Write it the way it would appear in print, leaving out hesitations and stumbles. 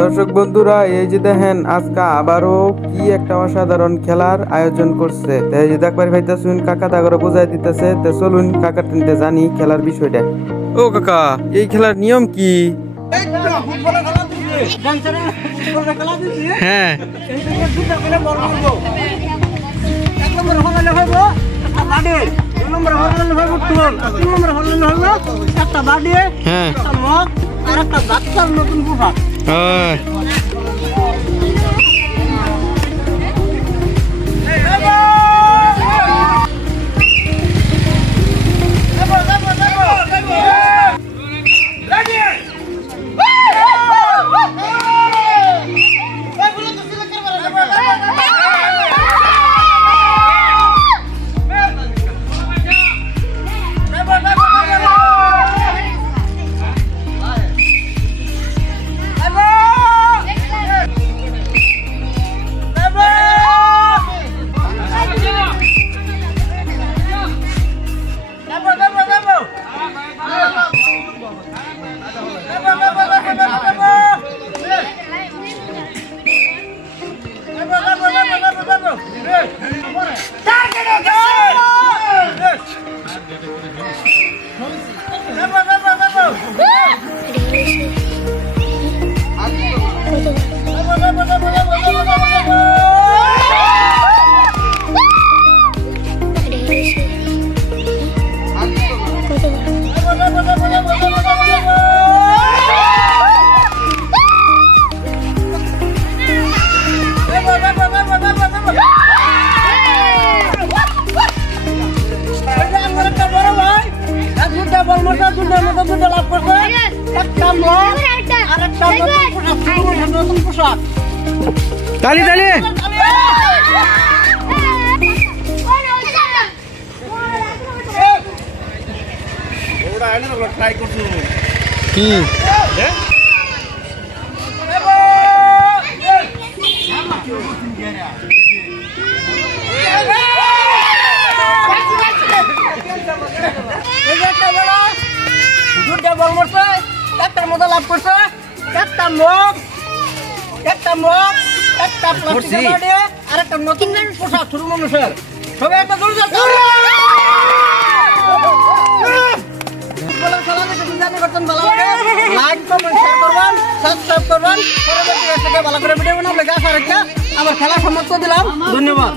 দর্শক বন্ধুরা, এই যে দেখেন আজকে আবারও কি একটা অসাধারণ খেলার আয়োজন করছে। এই যে দেখবার ভাইতাছুন কাকা তাগরে বোঝাই দিতেছে। তো চলুন কাকা টেনতে জানি খেলার বিষয়টা। ও কাকা, এই খেলার নিয়ম কি? হ্যাঁ, তালি তালি কি বল মারছে, একটা মজা লাভ করছে, একটা মগ, একটা মগ, একটা প্লাস্টিকের বাড়ি, আর একটা নতুন পোশাক শুরু মানুষের সবাই একটা দৌড় যাচ্ছে। লাইক কমেন্ট শেয়ার করবেন, সাবস্ক্রাইব করবেন, পরবর্তী ভালো করে ভিডিও বানাবো। আমার খেলা সমাপ্ত দিলাম, ধন্যবাদ।